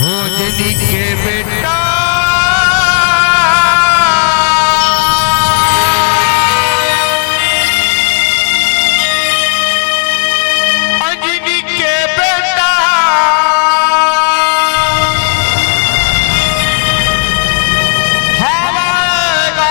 भोजनी के बेटा अंजनी के बेटा हमारा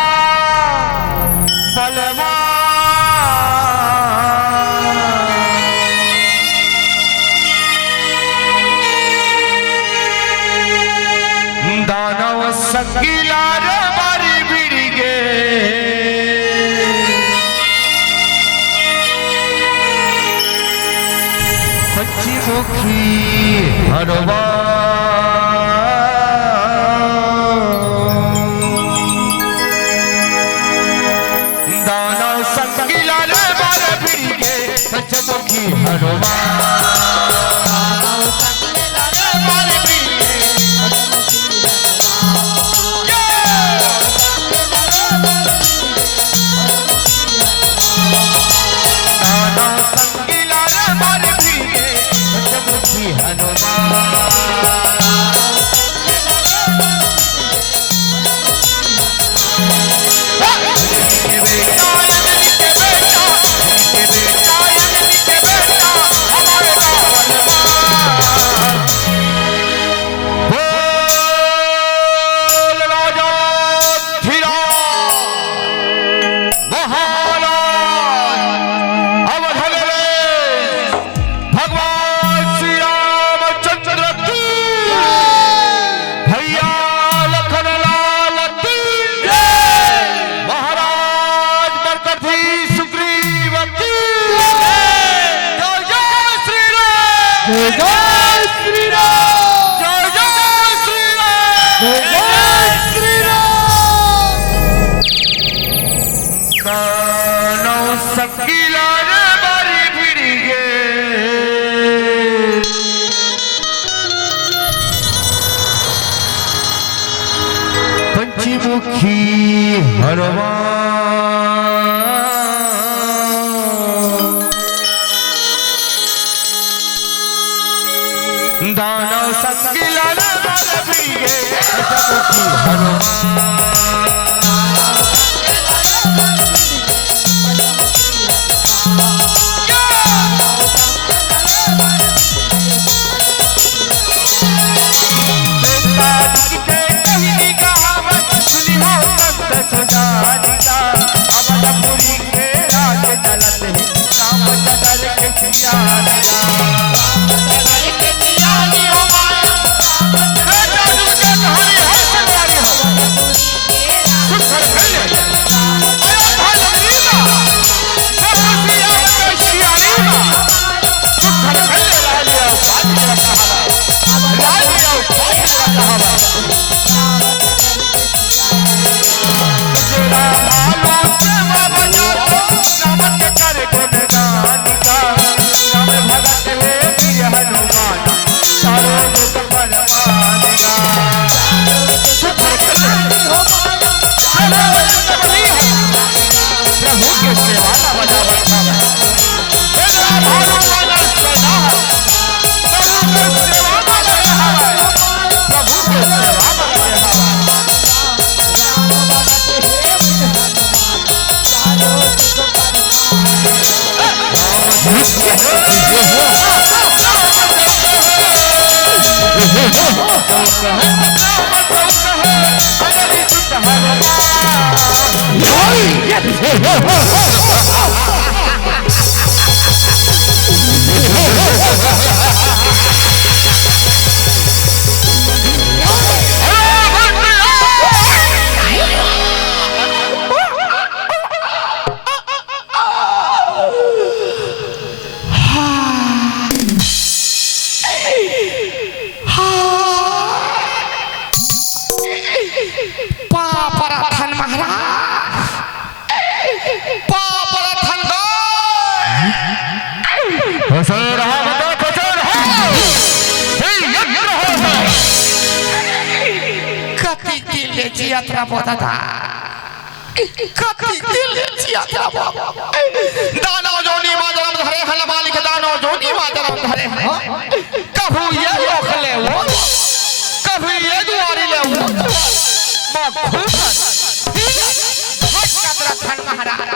बलवान दानव संगीला रे मारी बिड़गे पंचमुखी हनुमान दानव संगीला रे मारी बिड़गे पंचमुखी हनुमान पंचमुखी हनुमान दानव संगीला रे मारे बिड़गे पंचमुखी हनुमान यात्रा होता था कति दिल यात्रा दानो जोनी मादरम धरे हल मालिक दानो जोनी मादरम धरे कभू ये लोखले वो महाराज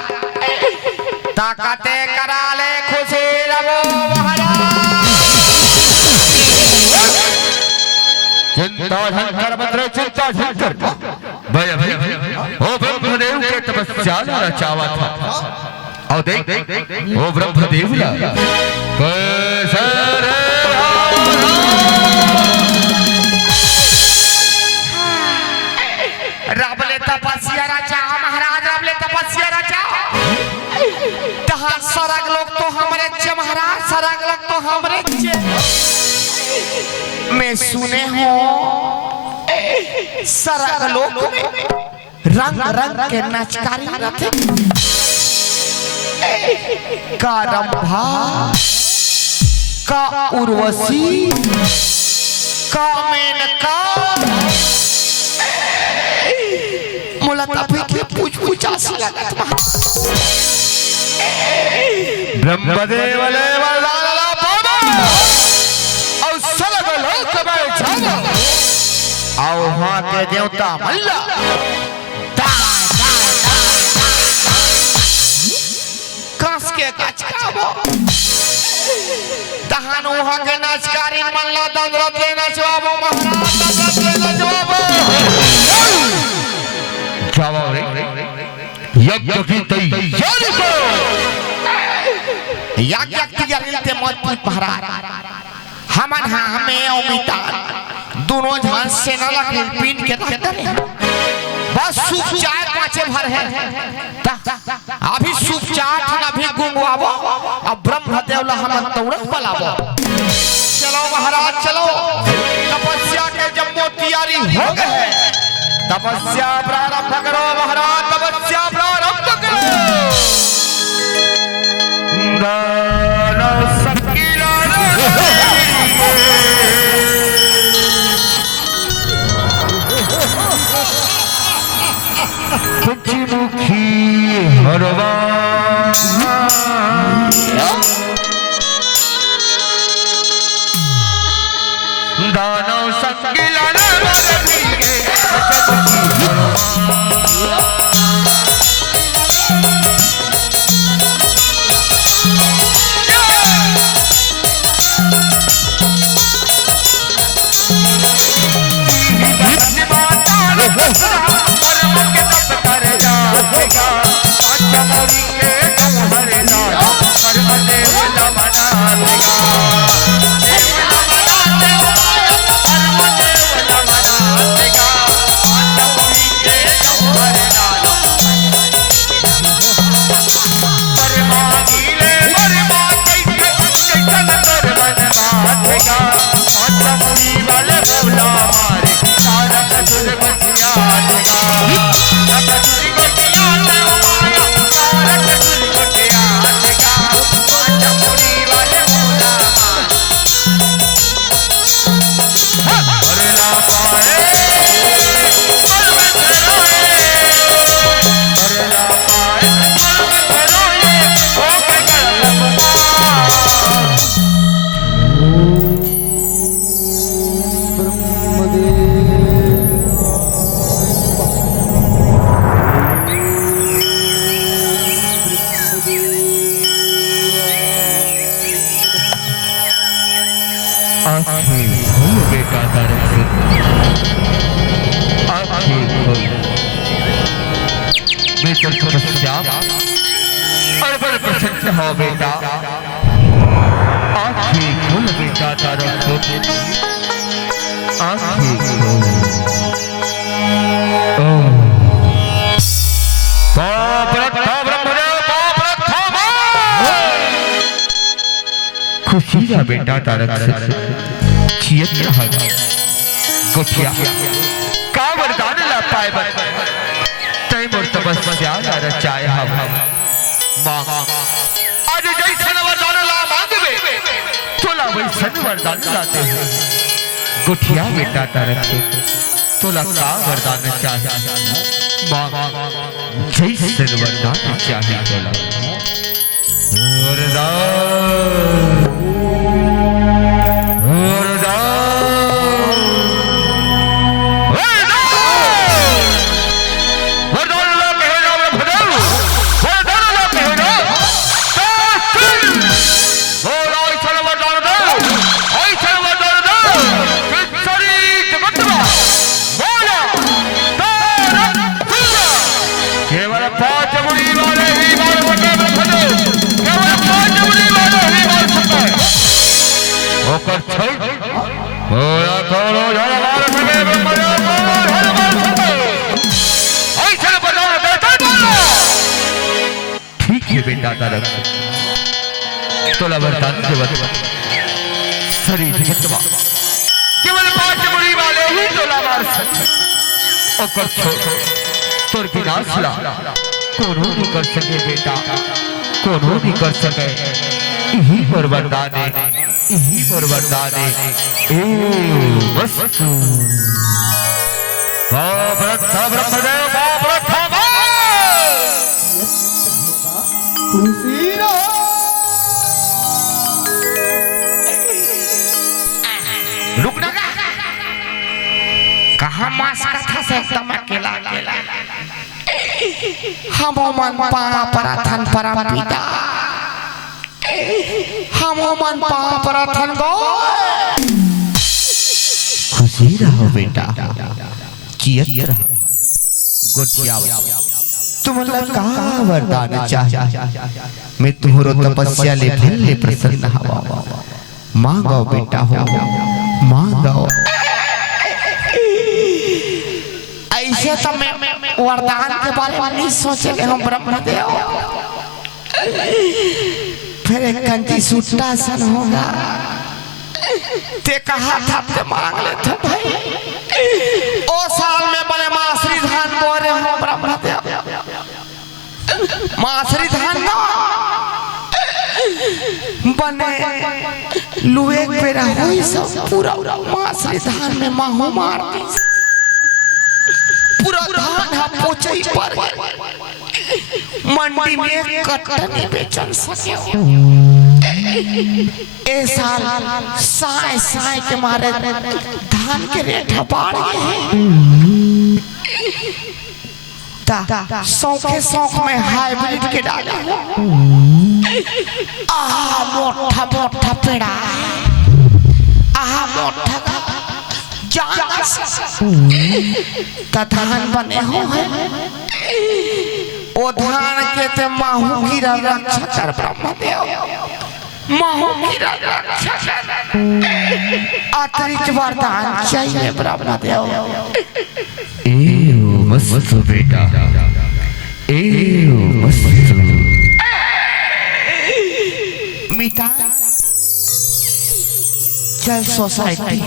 ताकते करा ले खुशी रवो महाराज चिंता ढंकर मंत्र चिंता ढंकर भय भय ओ ब्रह्मदेव के तपस्या रचावा था और देख ओ ब्रह्मदेव ला कैसर राबले तपस्या रचा महाराज राबले तपस्या रचा तहा सरग लोग तो हमरे चे महाराज सरग लोग तो हमरे चे मैं सुने हो सरग लोग में रंग रंग के नाचकारी रहते का रंभा का उर्वशी का मेनका मोला तभी के पूछ आसी लगत ब्रह्मदेव ले वरदान ला पावा और सरग लोक में छावा आओ वहां के देवता मल्ला कास के कचकावो दहान वहां के नाचकारी मल्ला दंद्रत ले नचवाबो महाराज दंद्रत ले नचवाबो जावा रे यज्ञ की तैयारी करो यज्ञ की तैयारी ते मत पूछ महाराज हमन हमें उमितान दोनों झांस से न लगे पीन के रखते बस सूप चाय पांचे भर है अभी सूप चाट न भी गुंगवाबो अब ब्रह्मदेव ला हम तौरत बलाबो चलो महाराज चलो तपस्या के जब तैयारी हो गए तपस्या प्रारंभ करो महाराज तपस्या प्रारंभ करो दानव सकीला मुखी हरवा दानव सकीला और बड़ प्रसन्न हो बेटा आँखें खोल बेटा तारा खोल आँखें खोल खुशी का बेटा तारा छियत रहा गोठिया का वरदान ला पाए तय मोर तपस्या रचाए हम मां आज जैसन वरदान ला मांगबे तोला वैसन वरदान लाते हैं गोठिया बेटा तारा तोला का वरदान चाहिए मां जैसन वरदान चाहिए तोला वरदान होया करो जरा मार सके ब्रह्मदेव ऐसे बजाना बेटा बोलो ठीक है बेटा तारक तोला वरदान के बाद शरीर हितवा केवल 5 मुड़ी वाले ही तोला मार सकते ओकर छोड़ तोर विनाश ला कोनो नहीं कर सके बेटा कोनो नहीं कर सके यही पर वरदान है यही पर वरदान है ए वस्तु बाबरथा ब्रह्मदेव बाबरथा तुलसीरा रुकना कहाँ मास कथा से एकदम अकेला अकेला हम मन पापराथन परम पिता हम मन पापराथन गो खुशी रहो बेटा चियत रहो गोटिया तुम लगा वरदान चाहे मैं तुम्हारो तपस्या ले भले प्रसन्न हवा मांगो बेटा हो मांगो ऐसे तो मैं वरदान के बारे में नहीं सोचे हम ब्रह्मदेव फिर एक कंठी सूटा सन होगा ते कहा था ते मांग ले थे भाई ओ साल में बने मासरी धान बो रहे हो ब्रह्मदेव मासरी धान ना बने लुए पे रहो सब पूरा मासरी धान में माहो मार दी पूरा धान हम पोचई पर मंडी में कट्टनी बेचन सके ए साल साए साए के मारे धान के रेट बढ़ गए सौखे सौख में हाइब्रिड के डाले आहा मोटा मोटा पेड़ा आहा मोटा धान बने हो है ओ धान के ते माहू गिरा रक्षा कर ब्रह्मदेव माहू गिरा रक्षा कर अतिरिक्त वरदान चाहिए ब्रह्मदेव ए मस्त बेटा ए मस्त मीठा चल सोसाइटी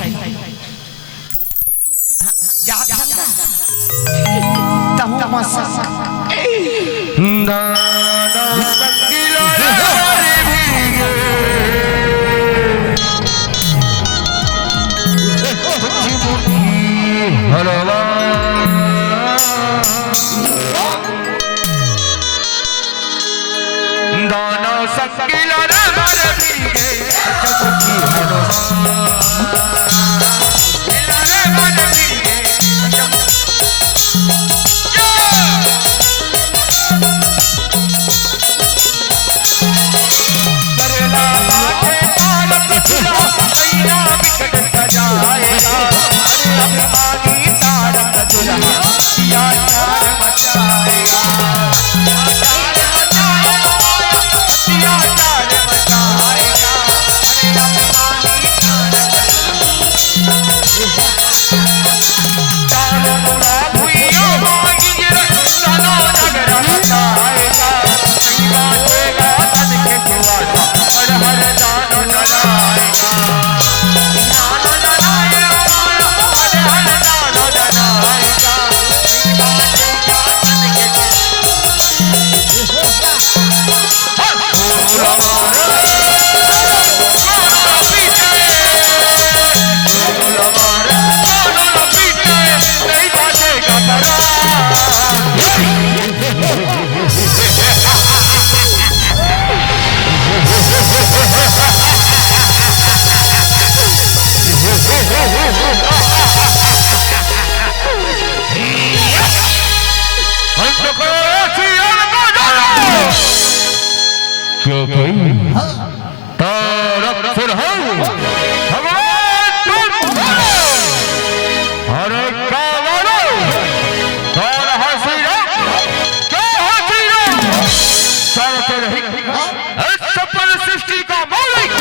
सृष्टि का मालिक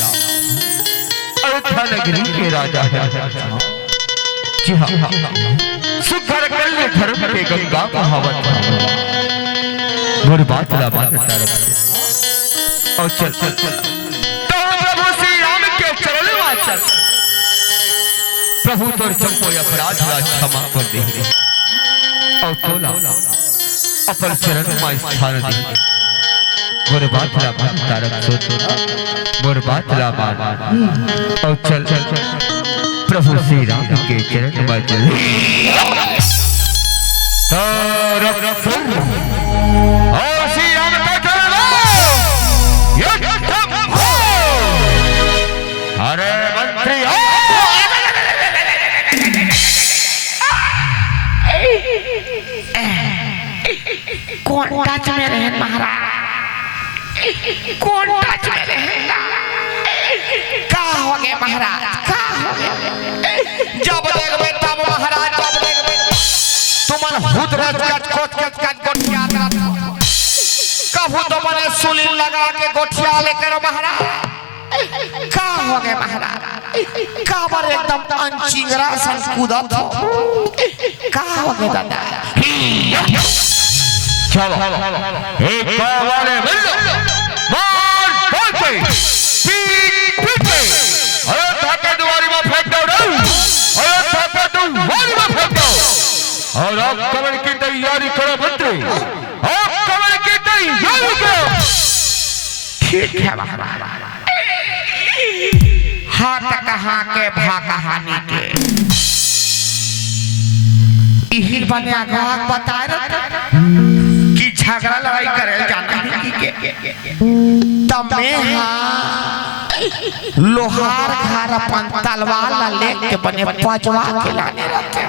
राम अयोध्या नगरी के राजा है। जी हाँ, सुखर कल्ले धर्म के गंगा कहावत मोर बात ला मानता रहे। और चल चल तो प्रभु श्री राम के चरण में चल, प्रभु तोर चंपो अपराध ला क्षमा कर दे और तोला अपन चरण में स्थान दे। मोर बात ला मानता रहे, मोर बात ला मान और चल प्रभु श्री राम के चरण में चल। और श्री राम का चरण अरे मंत्री कौन टच में रहे महाराज, कौन टच में रहे का हो गए महाराज, का हो गए जब देखबे तब महाराज, जब देखबे तुमन हुदरत कट कोट कट गोठिया कबू तो मने सुली लगा के गोठिया लेकर महाराज का हो गए महाराज, का बार एकदम अनचिंगरा सन कूदत हो, का हो गए दादा। चलो एक वाले मिल मार बोलते पीट पीट अरे धाके दुआरी में फेंक दो रे, अरे धाके दुआरी में फेंक दो और अब कमर की तैयारी करो मंत्री, अब कमर की तैयारी करो। ठीक है महाराज, हाथ कहाँ के भाग कहानी के इही बने आगाह बता रहे कि झगड़ा लड़ाई करे जाना है कि तमे हाँ लोहार घर अपन तलवार ला लेके बने पजवा के लाने रहते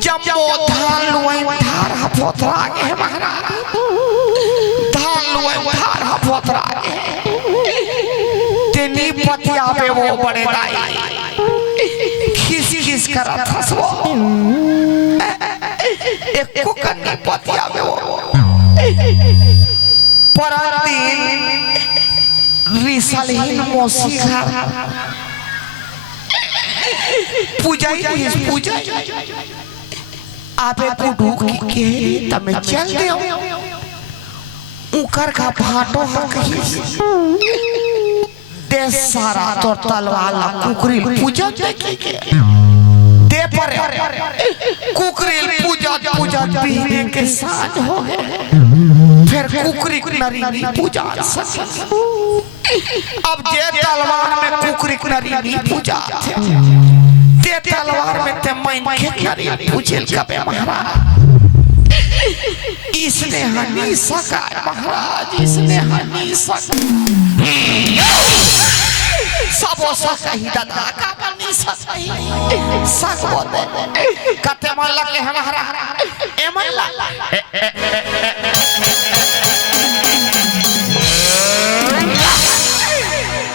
जब वो धान लुआई धार हफोतरा के महाराज, धान लुआई धार हफोतरा के तेनी पतिया पे वो बड़े दाई खिस करा था सो एक को कन्नी पतिया में वो परंदी रिसालहीन मोसी घर पूजा आपे को ढूक के तमे चल दे उकर का भाटो हक दे सारा तो तलवार ला कुकरी पूजा देखी के दे पर कुकरी पूजा पीने के साथ हो गए फिर कुकरी नरी पूजा। अब जे तलवार में कुकरी नरी पूजा दे तलवार में ते मैन के नरी पूजल कबे महाराज, इसने हनी सका महाराज, इसने हनी सका सबो सही दादा का बनी सही सक बोले कते मन लगे हमारा ए मन ला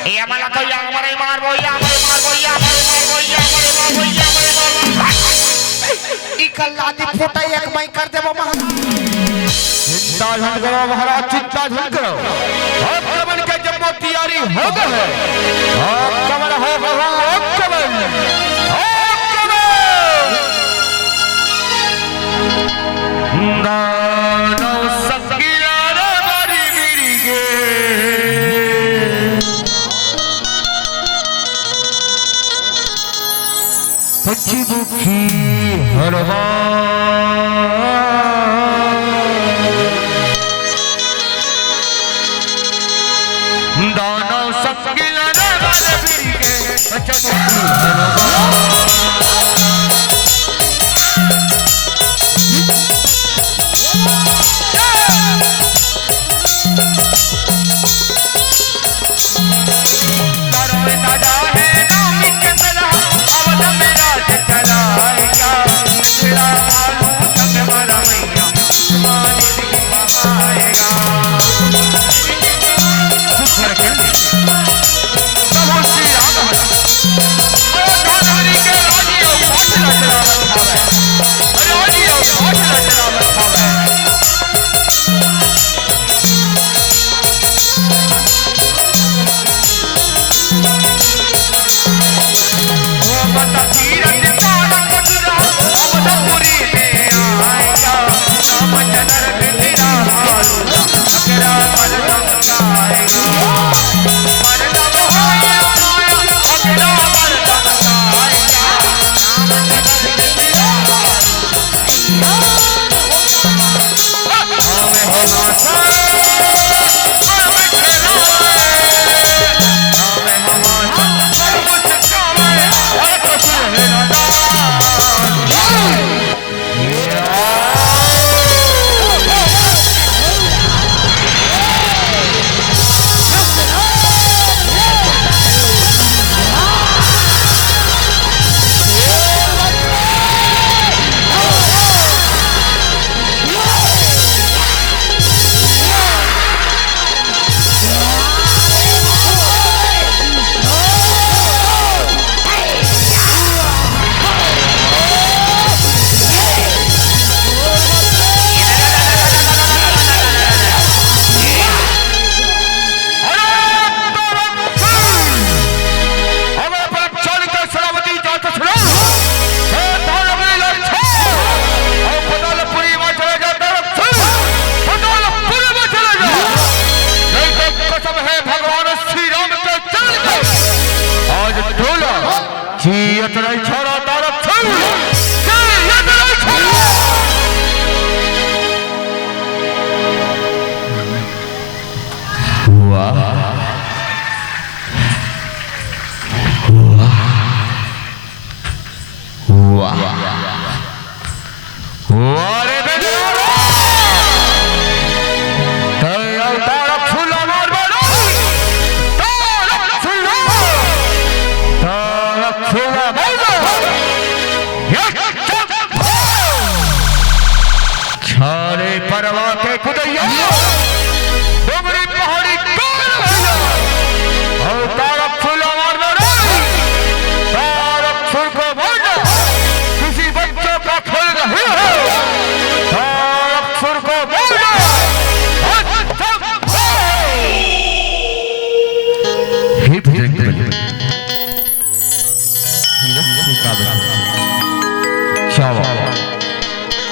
ए मन को या हमारे मार बोया इकल्ला दी फोटा एक मैं कर देबो चिंता झंड करो महाराज, चिंता झंड करो। अब कमर के जब तैयारी हो गए, अब कमर हो अब कमर दानो संगीला रे बारी बीड़ी के पंचमुखी हरवा दानो संगीला रे बारी बीड़ी के पंचमुखी हरवा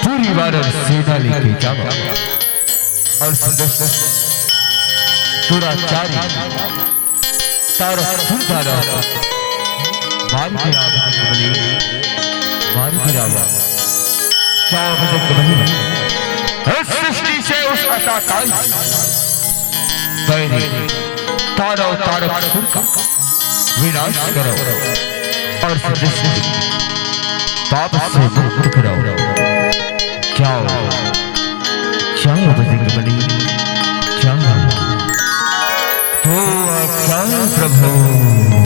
पूरी वानर सेना लेके जावा और दुराचारी तारा सुंदर मार गिरावा बलि मार गिरावा क्या बदक बलि इस सृष्टि से उस असाकाल बैरी तारा तारक सुर का विनाश करो और सृष्टि पाप से मुक्त कराओ जाओ जाओ बजरंग बली जाओ तो आज्ञा प्रभु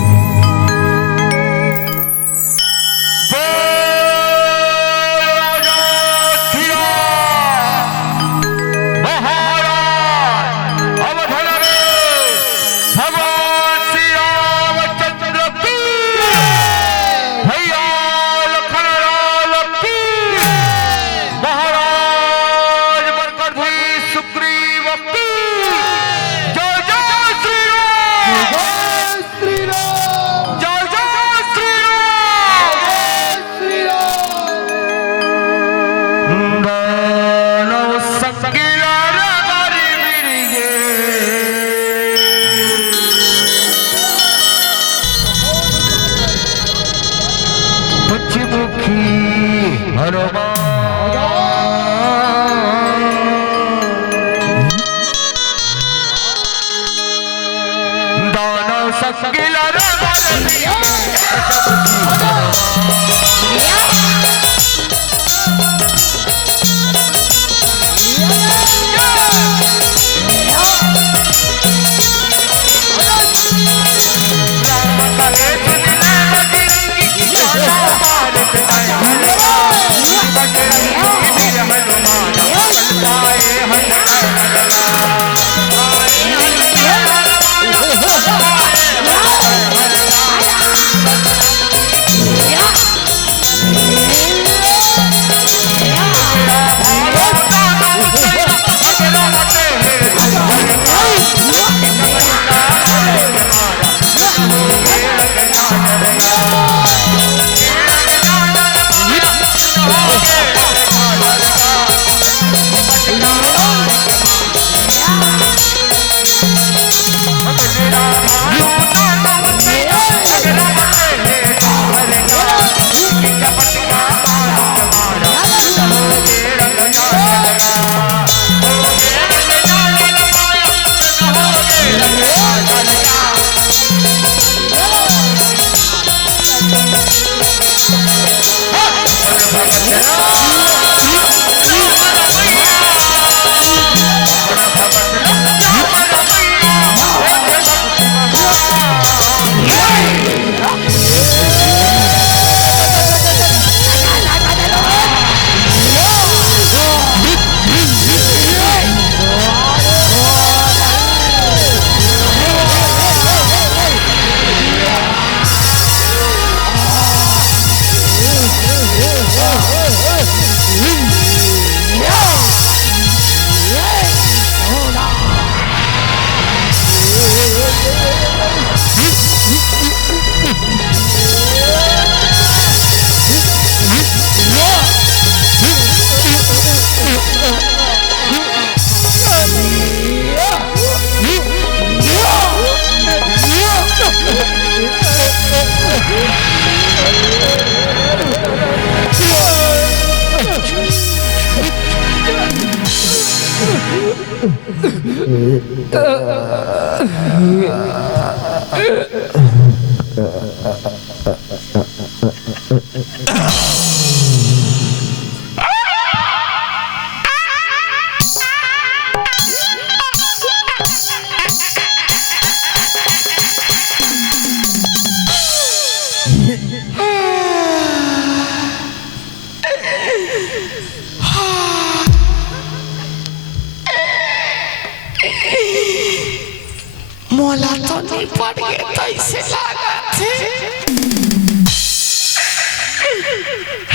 मोला तो नहीं पड़ गए तो इसे लगा थे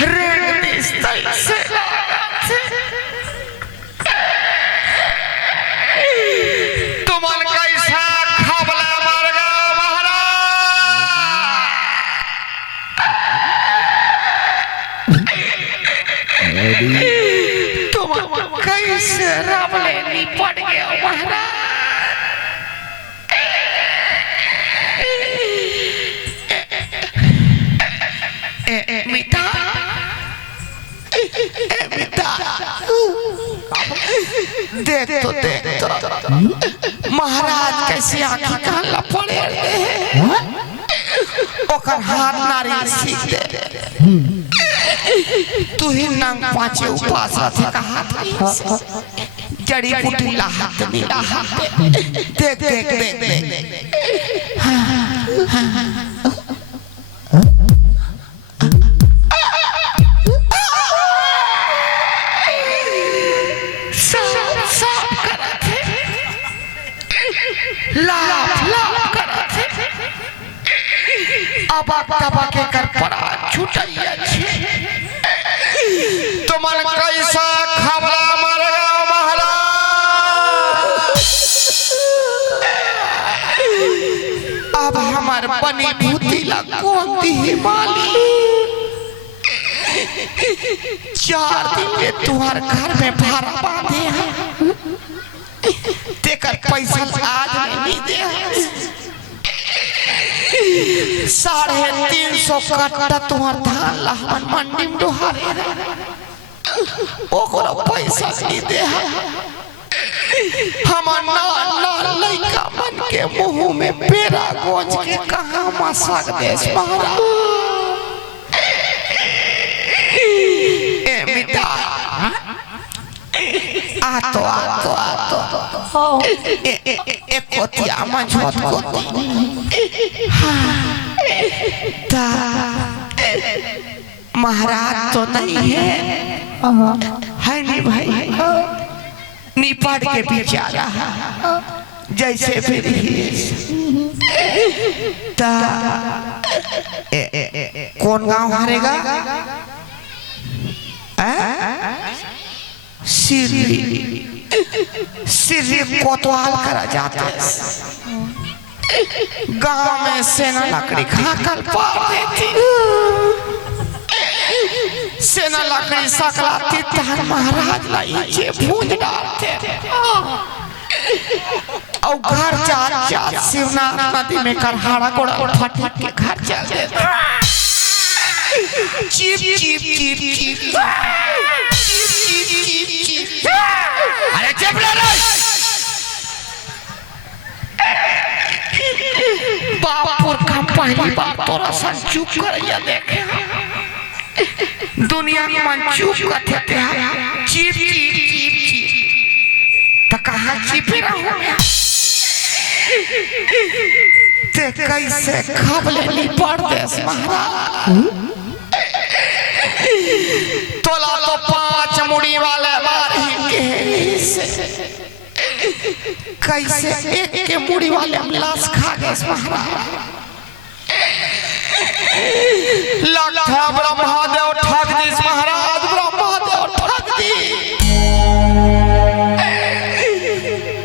रेड मिस तो इसे लगा थे तुमन कैसा खबला मर गया महाराज तुम कैसे रावले नहीं पड़ गए महाराज मिता देख तो महाराज कैसे आँखी काला पड़े ओकर हाथ नारियल सीख दे तू ही नंग पाँचे उपास रथे का हाथ जड़ी बूटी लाहत नहीं लाहत देख देख देख देख के कर पड़ा छुटैया छे तुमन कैसा खबरा मर गया महाराज अब हमार बनी भूति ला कौन दी माली 4 दिन में तुम्हारे घर में भाड़ा बांधे हैं तेकर पैसा आज नहीं दे 350 कट्टा तुम्हार धान लहमन मंडी में डोहारे ओकरा पैसा नहीं दे हमार ना लइका मन के मुंह में पेड़ा गोंज के कहां मसक देश महाराज ए मिटा आतो एक कोतिया मझोत कोती ता महाराज तो नहीं है नहीं भाई निपट के बेचारा जैसे फिर ता कौन गांव हारेगा सिर्री कोतवाल करा जाता है गांव में सेना लकड़ी खाकर पार देती सेना लकड़ी सकलाती तहर महाराज लाई जे भूंज डालते और घर जा शिवनाथ नदी में करहाड़ा गोड़ा फटक के घर चल देते चीप चीप चीप चीप अरे चुप रह बापुर का पहली बार तोरा सन चुप कर या देखे दुनिया में चुप करते थे चीप चीप चीप चीप तो कहाँ चीप रहो ते कैसे खबले नहीं पड़ देश महाराज तोला तो 5 मुड़ी वाले मार ही के कैसे एक के मुड़ी वाले लाश खा गए महाराज लखा ब्रह्मदेव ठग दी महाराज ब्रह्मदेव ठग दी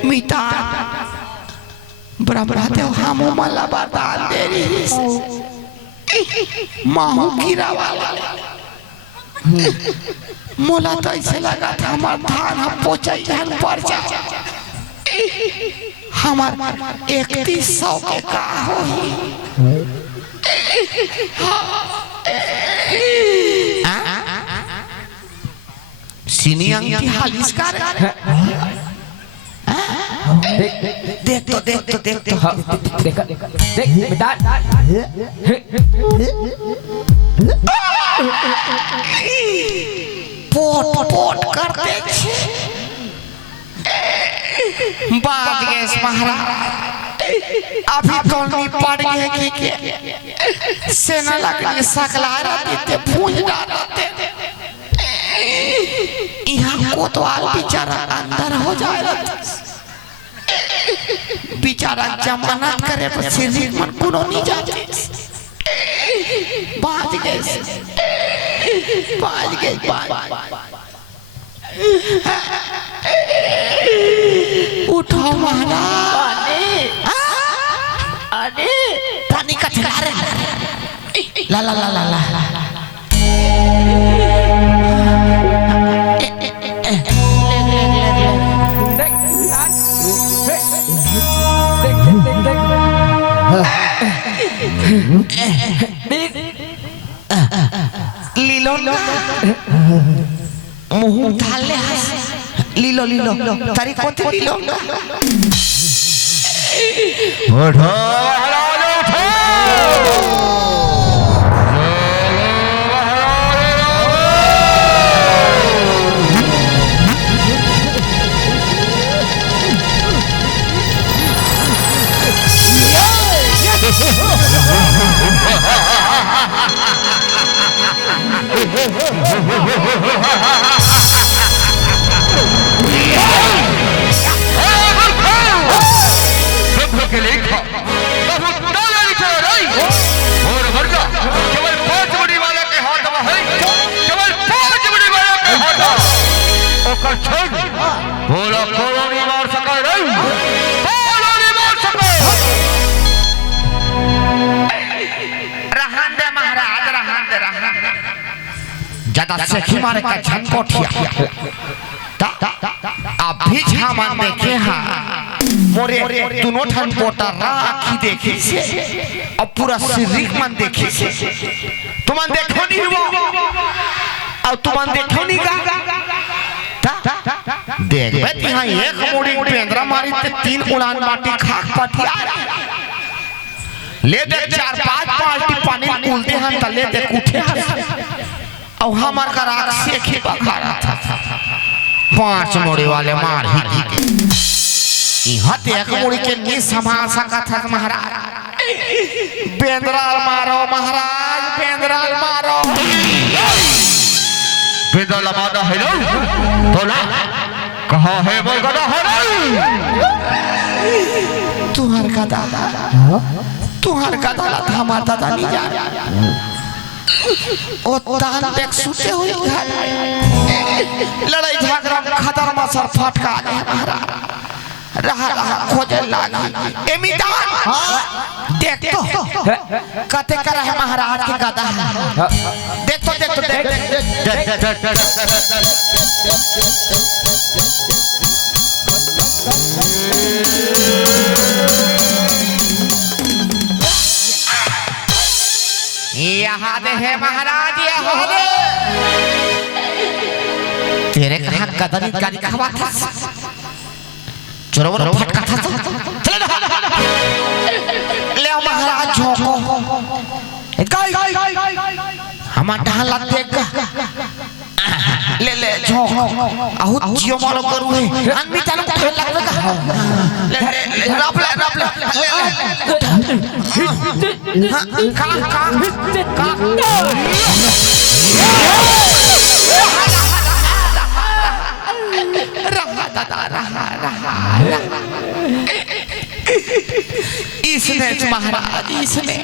मिटा ब्रह्मदेव हमो मला बता दे रही माहू कीरा वाला मोला तो ऐसे लगा था हमार धान हम पोचा जान पर जा हमार 3100 के का हो सीनी अंगी हालिस कर देख तो हाँ, देख बेटा पोट करते छे बात गैस महाराज अभी तो नहीं पड़ गए कि सेना लगने सकला देते पूज डालते यहाँ कोतवाल बेचारा अंदर हो जाए बेचारा जमानत करे पर सिर मन कोनो नहीं जाते बाज गए उठो महाराज अरे पानी का ठेला रे ला ला ला ला ला लीलो मुंह ढाले लीलो तारी कोते लीलो उठो के लेखा बहुत डाला लिखे रही और वर्गा केवल 5 बड़ी वाला के हाथ में है केवल 5 बड़ी वाला के हाथ ओकर छोड़ बोला कॉलोनी मार सका रही कॉलोनी मार सका रहन दे महाराज रहन दे ज्यादा सेखी मारे का झंकोटिया अभी झामन देखे हाँ मोरे दोनों ठन पोटा राखी देखी से और पूरा शरीर मन देखी से तुमन देखो नहीं वो और तुमन देखो नहीं का देख बेटी हाँ एक मोड़ी पेंद्रा मारी ते 3 उड़ान माटी खाक पटिया ले दे 4-5 बाल्टी पानी कूलते हैं तले दे उठे और हमार का राख से खी बखारा था 5 मोड़ी वाले मार ही के यहाँ एक मुड़ी के नहीं संभाल सका था महाराज बेंद्राल मारो महाराज बेंद्राल मारो बेंद्राल मारा है लो बोला कहाँ है वो गधा है तुम्हार का दादा हमारा दादा नहीं जा ओ तान पे सुते हुए घर लड़ाई झगड़ा खतर मसर फटका गए महाराज रहा खोजे लागी एमिदान देख तो कते कर है महाराज के गदा देख तो यहाँ दे है महाराज यहाँ दे तेरे कहाँ गदरी गाड़ी खवा था चोरों फटका था चले ले महाराज झोंको गाय हमारा ढाल देगा ले झोंको आहू जियो मारो करूँ है अन्वी चालू ढाल लगेगा ले रब ले इसने महाराज इसने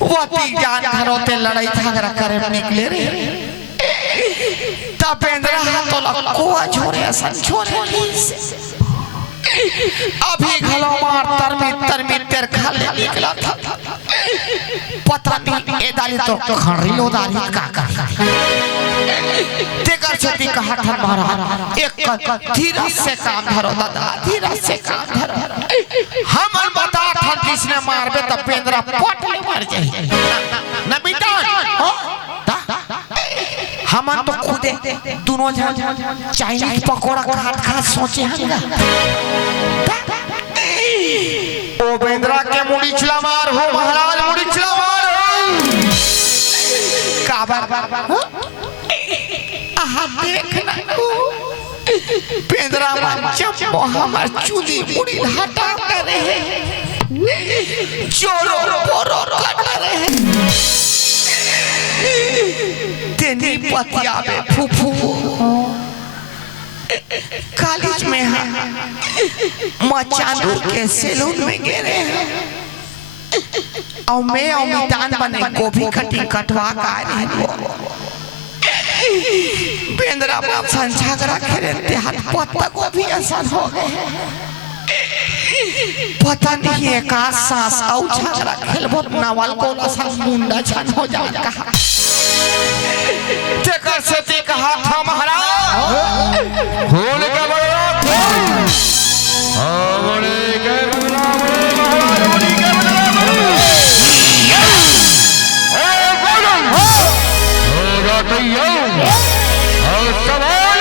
वो ज्ञान धरोते लड़ाई झगड़ा करे निकले रे तब तो लकुआ छोरे संछोरे अभी घलो मार तरमी तेर खाले निकला था पता नहीं ए दाली तो खड़ी लो दाली का तेकर छती का हाथ मारा एक धीरे से काम धरो दादा धीरे से काम धरो हम बता था किसने मारबे त पेंद्रा पट ले मर जाई न बेटा हम तो खुदे दोनों जन चाइनीज पकोड़ा खा सोचे हंगा ओ बेंद्रा के मुड़ी चला मार हो महाराज मुड़ी चला मार हो काबर आहा देखना बेंद्रा जब हमार चूड़ी मुड़ी हटा करे चोरो पोरो काट रहे तेनी पतिया में फूफू कॉलेज में है मचानू के सैलून में गिरे हैं और मैं अमितान बने गोभी कटिंग कटवा का रही हूँ बेंद्रा बाप संझागरा खेलते हाथ पत्ता गोभी आसान हो गए पता नहीं एक सांस आउ झगड़ा खेल बहुत नावल को लसन मुंडा छन हो जाए कहा तेकर से ते कहा था महाराज खोल के बड़ा आवड़े के बड़ा आवड़ी के बड़ा ए गोलन हो रातैया और सवाल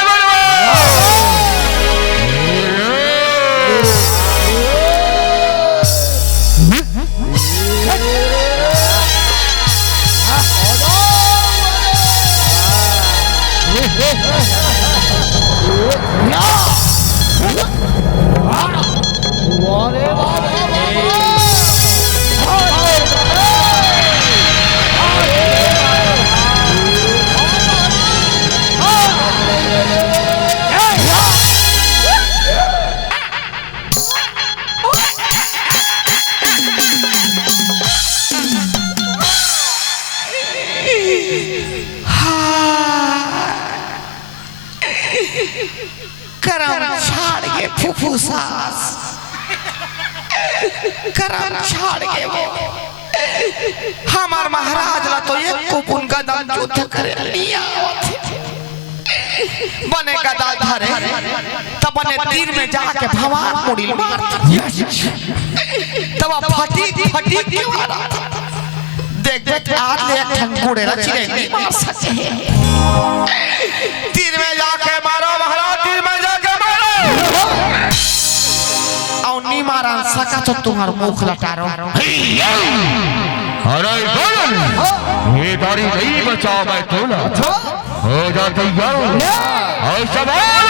करम छाड़ के फूफू सास करम छाड़ के वो हमार महाराज ला तो एक कुकुन का दान युद्ध करे लिया बने का दाल धरे तब बने तीर में जाके भवान मुड़ी मार तब फटी फटी क्यों मारा देख देख आज ले ठंगुड़े रची नहीं मार सके तीर में जाके मारो महाराज तीर में जाके मारो और नहीं मारा सका तो तुम्हारा मुख लटारो अरे गोलन ये दारी नहीं बचाओ मैं तोला हो जाते यारो और सवाल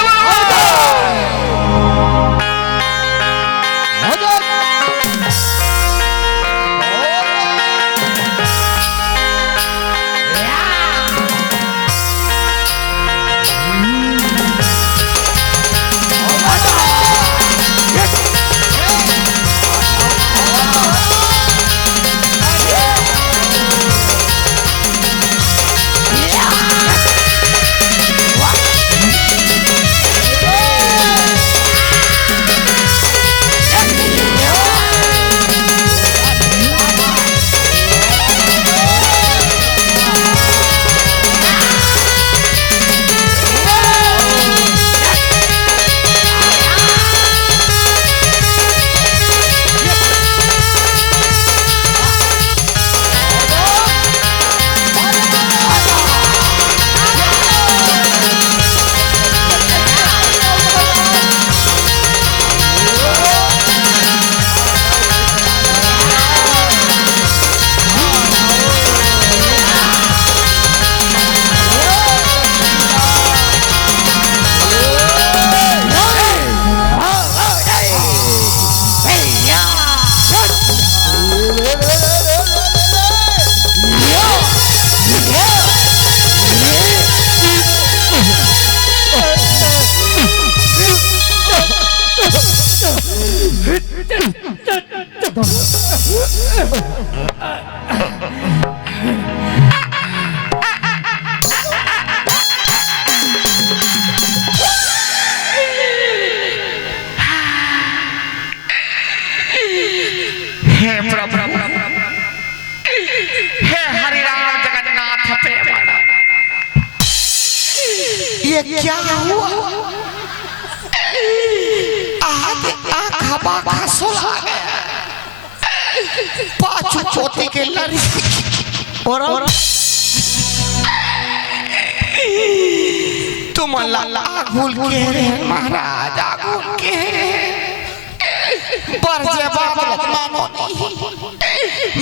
ये क्या हुआ? आँख बाका सोला पाँचों पोती के लड़ी और तुम आगुल के रे महाराज आगुल के बरजे बात मानो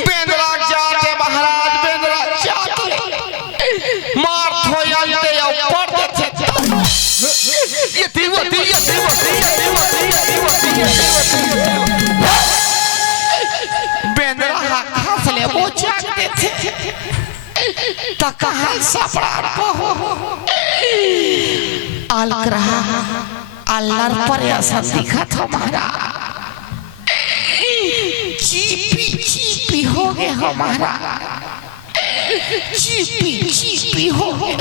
बेंद्रा जाते महाराज बेंद्रा जाते मार थोयते ऊपर देते ये देवती बेंद्रा खसले वो जाते थे तो कहाँ सपड़ा अलकरहा अल्लाह पर ऐसा दिखा था महाराज चीपी हो गए हमारा चीपी हो गए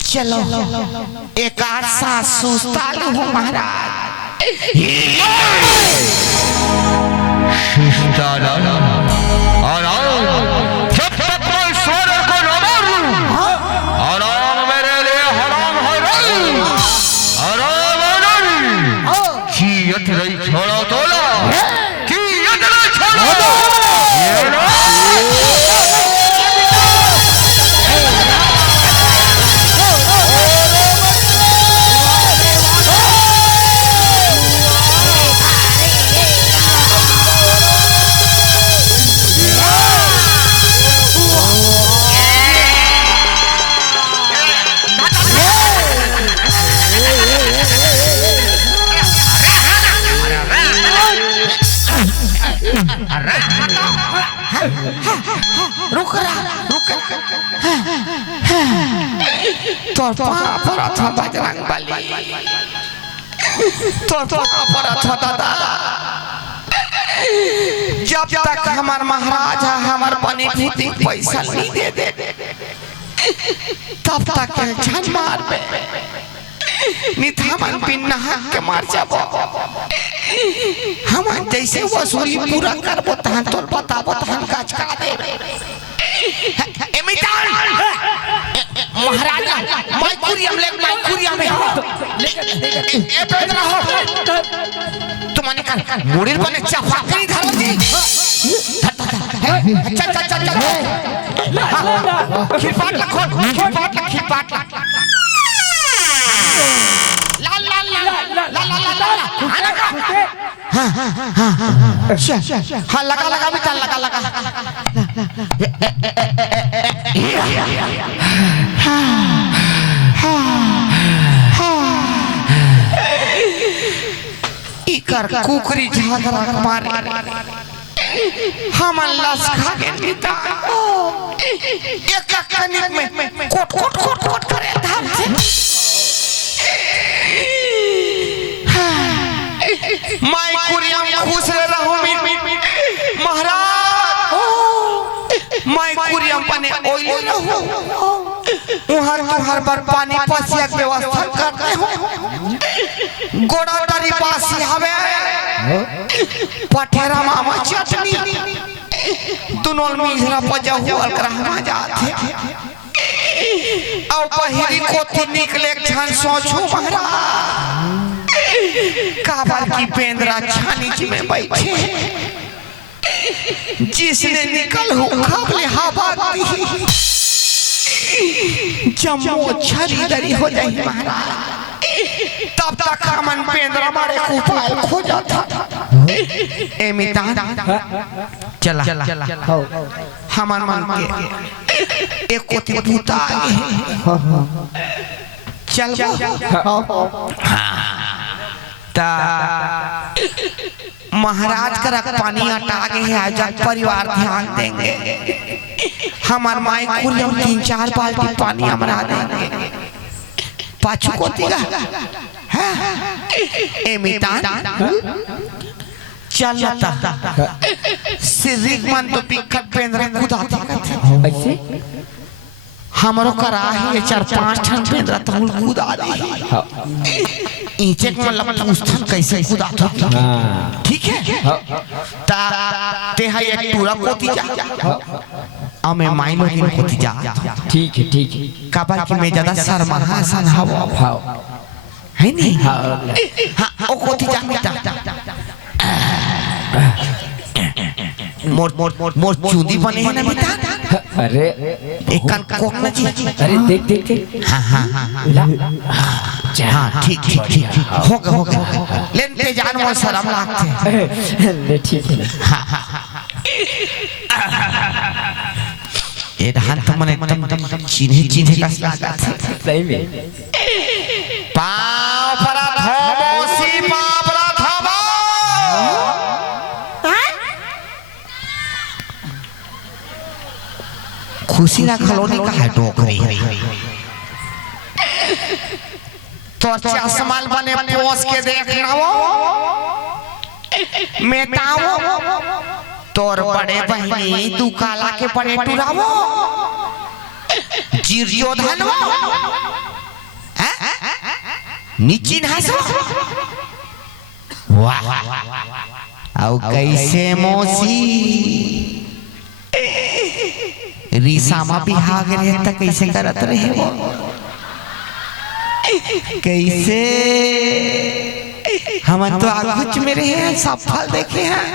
चलो एक आध सांस सुस्ता लो महाराज जब तक मैं स्वर्ग को न मारूं आराम मेरे लिए हराम है आराम कियत रही छोड़ो तोला कियत रही छोड़ो रुक तोर पर था बजरंग बली तोर पर था दादा जब तक हमार महाराज हमार बनी भूति पैसा नहीं दे तब तक झन मार पे निथामन बिन नहा के मार जाबो हम जैसे वसूली पूरा करबो तहन तोर बताबो तहन काज का दे एमितान महाराज मैकुरियम में ए बेदरा हो तुमने कर मुड़ीर बने चफाकरी धरती चल खिरपाट हाँ लगा भी चल लगा इकर कुकरी झागरा मारे हम लस खा के नीता एक कनिक में कोट करे धाम से माई कुरियम खुश रहूं महाराज माई कुरियम बने ओइले रहूं हर बार पानी पसिया के व्यवस्था करते हो गोड़ा तारी पासी हवे पठेरा मामा चटनी दोनों मिजरा पजा हुआ करहमा जाते और पहिरी कोथी निकले छन सोचो महाराज काबर की पेंद्रा छानी में बैठे जिसने निकल हो खाबले हवा दी जमो छरी दरी हो जाए महाराज तब तक हमन पेंद्रा मारे को उपाय खो जाता ए मितान चला हमन मन के एक कोती भूता चल महाराज का पानी हटा के आज परिवार ध्यान देंगे हमार माई कुरियम 3-4 बाल्टी पानी हमरा देंगे पाछू को दिगा ए मितान चलता सिरिक मन तो पिकअप पेंद्रा खुदा ऐसे हमरो कराही 4-5 ठन पेंद्रा तमुल खुदा दी इंचेक मतलब पुस्तक कैसे खुदा था ठीक है ता ते है एक पूरा कोती जा हमें माइनो दिन कोती जा ठीक है काबर की मैं ज्यादा शर्मा हसन हवा है नहीं हां ओ कोती जा मिटा मोर चूंदी बने है ना बेटा अरे एक कान कोक ना जी। अरे देख देख देख हाँ हाँ हाँ ला हाँ ठीक ठीक ठीक हो गया लेते जान वो शर्म लागते ले ठीक है हाँ हाँ ये धान तो मने एकदम चिन्हे चिन्हे का लागत सही में पाँव पर धोमोसी पाँव पर धोमो खुशी ना खलोनी का है टोकरी तो चश्माल बने पोस के देखना वो मेताओ तोर बड़े बहनी तू काला के पड़े टुरावो जीर्योधन वो नीची नासो वाह आओ कैसे मौसी रीसामा बिहाग रहे तक कैसे करत रहे वो कैसे हम तो आगुच में रहे हैं सब फल देखे हैं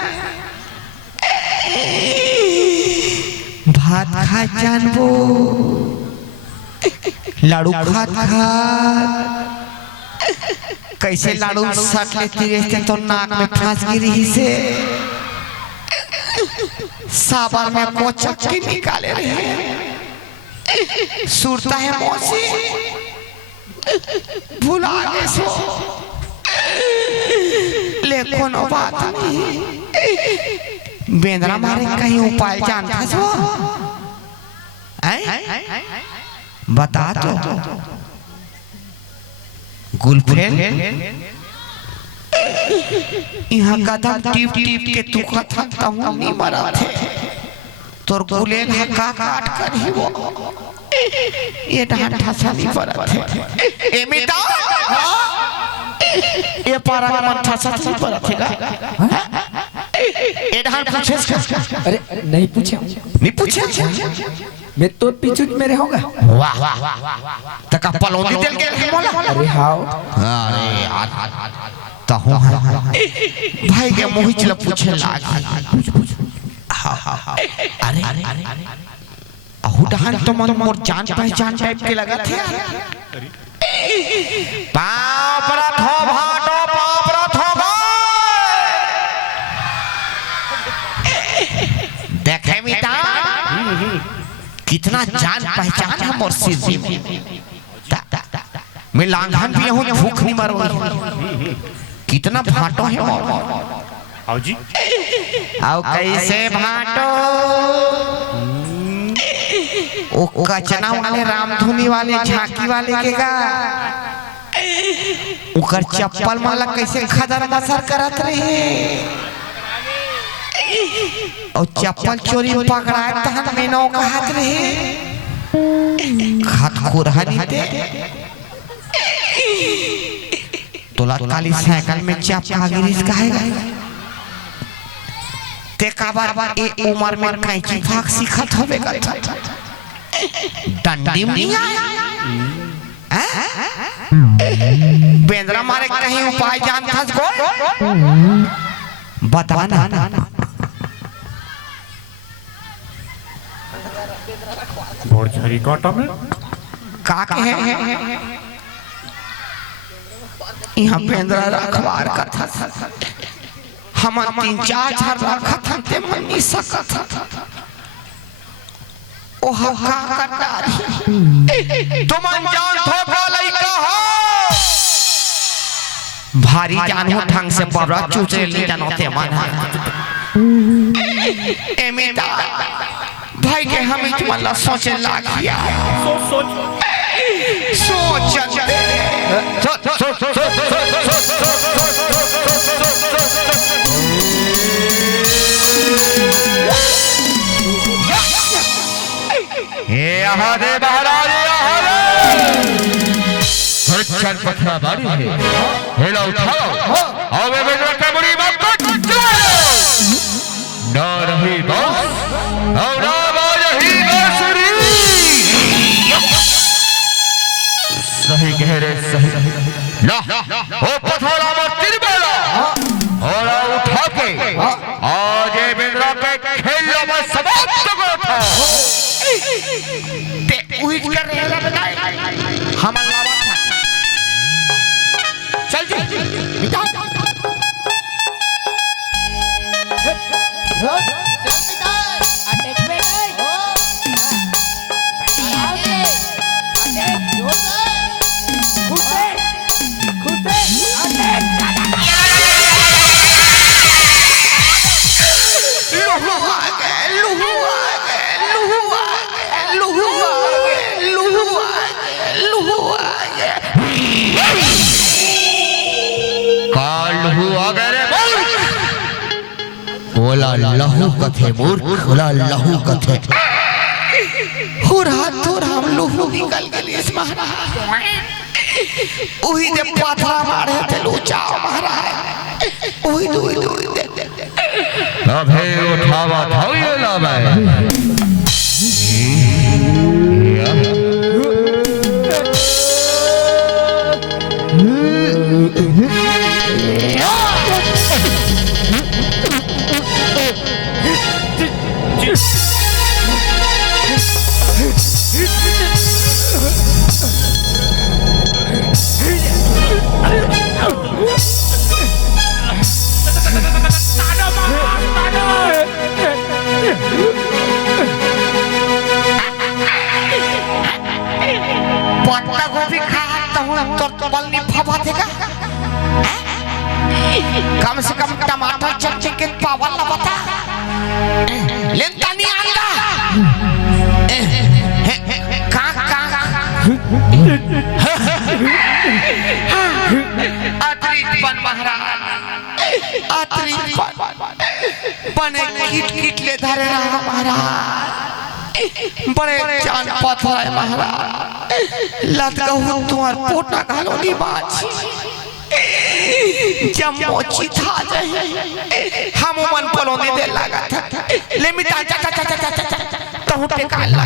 भात खा जानबो लाड़ू खात खात कैसे लाड़ू सट लेती रहते तो नाक में फंस गिरी से साबर में कोचक के निकाले रहे सुरता है मौसी भुला गए सो लेकिन बात नहीं बेंद्रा मारे कहीं उपाय जानता सो बता तो गुलफेल यहाँ कदम टीप टीप के तू कथा कहूँ नहीं मरा थे तोर गुलेल हक्का काट कर ही वो ये डहान ठसा नहीं पड़ा थे ए मिटा ये पारा का मन ठसा नहीं पड़ा थे का ये डहान पूछे अरे नहीं पूछे नहीं पूछे मैं तो पीछे में रहूंगा वाह तका पलोंदी दिल के मोला अरे हां अरे यार तो हूं भाई के मोहि चला पूछे लाग हां हां अरे अहू डहान तो मन मोर जान पहचान टाइप के लगा थे पाँव पर थो भाटो पाँव पर थो देखे मिटा कितना जान पहचान है मोर सिर में मैं लांघन भी हूँ भूख नहीं मर कितना भाटो है आओ जी आओ कैसे भाटो ओ कचना वाले रामधुनी वाले झांकी वाले के का उकर चप्पल माला कैसे खदर मसर करत रहे और चप्पल चोरी पकड़ाए तहन में नौ का हाथ रहे खात खुरहनी दे तोला काली साइकिल में चप्पा गिरीस कहेगा ते का बार ए उम्र में कैंची भाग सिखत होवे का डंडी नहीं बेंद्रा मारे कहीं उपाय जानता को बता ना बोर छरी काटा में का कहे यहाँ बेंद्रा रखवार का था हम 3-4 रखा था ते मन नहीं सकत ओ हा करता तुम अनजान धोखा लइका हो भारी जान हो ढंग से बबरा चूचे ले जानो ते मन एमेटा भाई के हम इच मल्ला सोचे लागिया सोच ये आहादे महाराज आहादे चल पथरा बारी है हेला उठाओ आओ वे बेटा कबड़ी मत ना रही बस और ना बाजही बांसुरी सही कह रहे सही ना ओ पथरा मत तिरबेला और उठा के आज ये बिंद्रा के खेल में समाप्त करो था ते उहित कर रहेला बताए हम लावा था चल चल बिता लहू कथे मूर्ख बोला लहू कथे हो रहा तो हम लहू निकल गए इस महाराज ओही दे पाथरा मारे थे लूचाओ महाराज ओही दो अबे उठावा था ये लावे पत्ता गोभी खाता हूँ तो बलनी फबा देगा कम से कम टमाटर चटनी के पावल ना बता लेता नहीं आंदा अतरीत बन महाराज अतरीत बने कीट कीट ले धरे रहा महाराज बड़े जान पत्थर है महाराज लत कहूँ तुम्हार पोटा घालोनी बाजी जब मोची था जाए हम मन पलोने दे लगा था ले मिटा चा चा चा चा चा चा तो टेका ला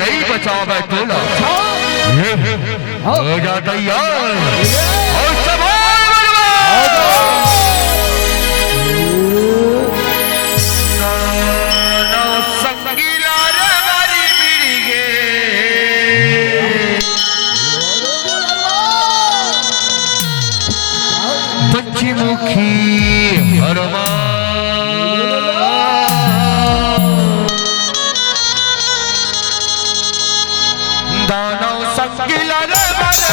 नहीं बचाओ मैं तोला हो जा तैयार और संगीला रे वाली मिली बच्ची मुखी हरमा दानव संगीला रे वाली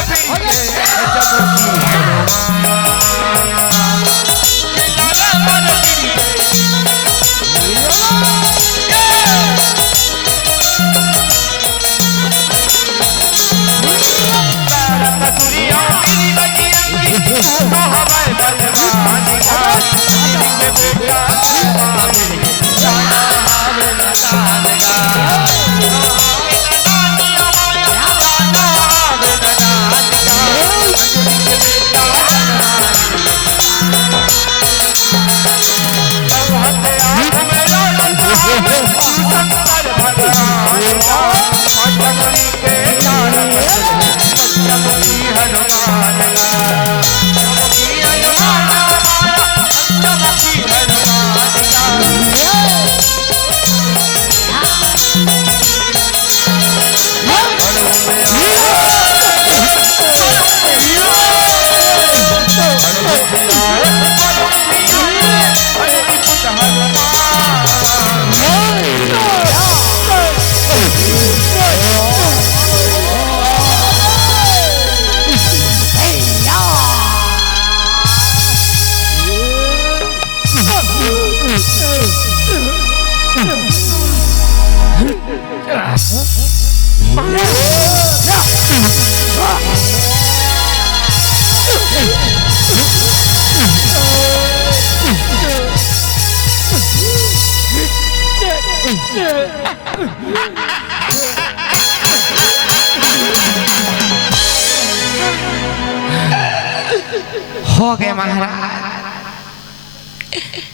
हो गए महाराज,